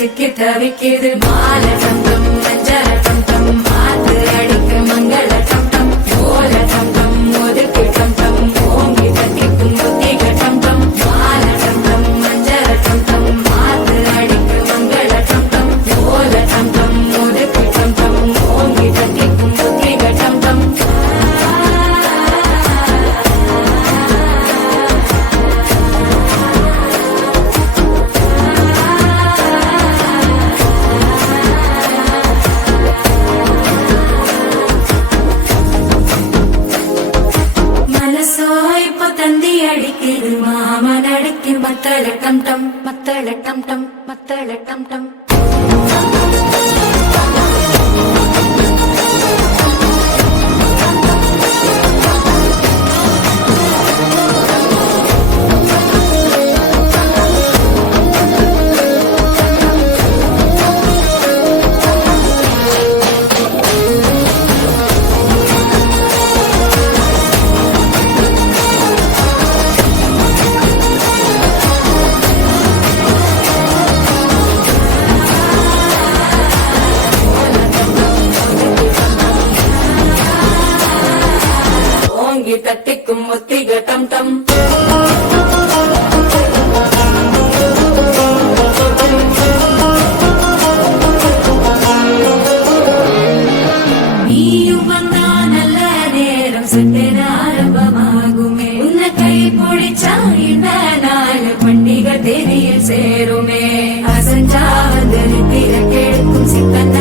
சிக்கி தவிக்கிது மால சந்தம் மஞ்சள சந்தம் மாத்து அடிக்கு மங்கள சந்தம் ஓல சந்தம் ஒதுக்கு சந்தம் ஓங்கி தட்டிக்கும் புத்திக சந்தம் மால சந்தம் மஞ்சள சந்தம் மாத்து அடிக்கு மங்கள சந்தம் ஓல சந்தம் ஒதுக்கு சந்தம் ஓங்கி தட்டிக்கும் புத்திக சந்தம் தந்தி அடிக்குது மாமன் அடிக்கு மத்தள டம் டம் மத்தள டம் டம் மத்தள டம் டம் தட்டிக்கும் ஒத்திக டம் டம் நீயும் வந்தா நல்ல நேரம் சட்டென ஆரம்பமாகுமே உன்னை கை பிடிச்சா இந்த நாள் பண்டிகை தேதியில் சேருமே அசஞ்சா வந்து கெடுக்கும் சிக்கன